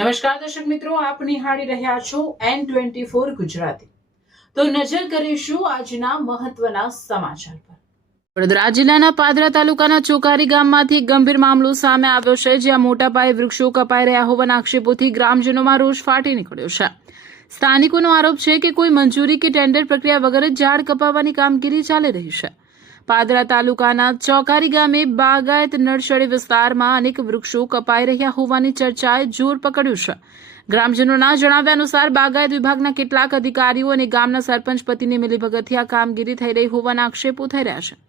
નમસ્કાર દર્શક મિત્રો, આપ નિહાળી રહ્યા છો N24 ગુજરાતી। તો નજર કરીશું આજના મહત્વના સમાચાર પર। વડોદરા જિલ્લાના પાદરા તાલુકાના ચોકારી ગામમાંથી ગંભીર મામલો સામે આવ્યો છે, જ્યાં મોટા પાયે વૃક્ષો કપાઈ રહ્યા હોવાના આક્ષેપોથી ગ્રામજનોમાં રોષ ફાટી નીકળ્યો છે। સ્થાનિકોનો આરોપ છે કે કોઈ મંજૂરી કે ટેન્ડર પ્રક્રિયા વગર જ ઝાડ કપાવવાની કામગીરી ચાલી રહી છે। પાદરા તાલુકાના ચોકારી ગામે બાગાયત નર્સરી વિસ્તારમાં અનેક વૃક્ષો કપાઈ રહ્યા હોવાની ચર્ચાએ જોર પકડ્યું છે। ગ્રામજનોના જણાવ્યા અનુસાર બાગાયત વિભાગના કેટલાક અધિકારીઓ અને ગામના સરપંચ પતિની મિલીભગતથી આ કામગીરી થઈ રહી હોવાના આક્ષેપો થઈ રહ્યા છે।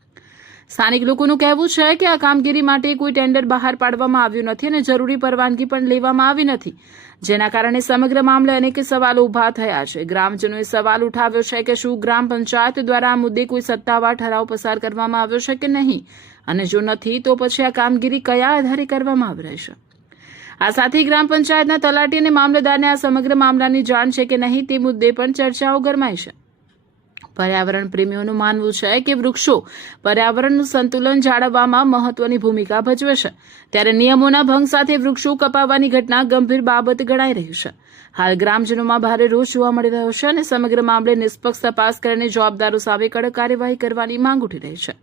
સ્થાનિક લોકોનું કહેવું છે કે આ કામગીરી માટે કોઈ ટેન્ડર બહાર પાડવામાં આવ્યું નથી અને જરૂરી પરવાનગી પણ લેવામાં આવી નથી, જેના કારણે સમગ્ર મામલે અનેક સવાલો ઉભા થયા છે। ગ્રામજનોએ સવાલ ઉઠાવ્યો છે કે શું ગ્રામ પંચાયત દ્વારા આ મુદ્દે કોઈ સત્તાવાર ઠરાવ પસાર કરવામાં આવ્યો છે કે નહીં, અને જો નથી તો પછી આ કામગીરી કયા આધારે કરવામાં આવી રહી છે। આ સાથે ગ્રામ પંચાયતના તલાટી અને મામલતદારને આ સમગ્ર મામલાની જાણ છે કે નહીં તે મુદ્દે પણ ચર્ચાઓ ગરમાઈ છે। પર્યાવરણ પ્રેમીઓનું માનવું છે કે વૃક્ષો પર્યાવરણનું સંતુલન જાળવવામાં મહત્વની ભૂમિકા ભજવે છે, ત્યારે નિયમોના ભંગ સાથે વૃક્ષો કપાવવાની ઘટના ગંભીર બાબત ગણાઈ રહી છે। હાલ ગ્રામજનોમાં ભારે રોષ જોવા મળી રહ્યો છે અને સમગ્ર મામલે નિષ્પક્ષ તપાસ કરીને જવાબદારો સામે કડક કાર્યવાહી કરવાની માંગ ઉઠી રહી છે।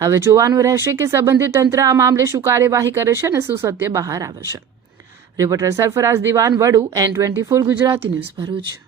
હવે જોવાનું રહેશે કે સંબંધિત તંત્ર આ મામલે શું કાર્યવાહી કરે છે અને શું સત્ય બહાર આવે છે। રિપોર્ટર સરફરાઝ દિવાન, વડુ, N24 ગુજરાતી ન્યૂઝ, ભરૂચ।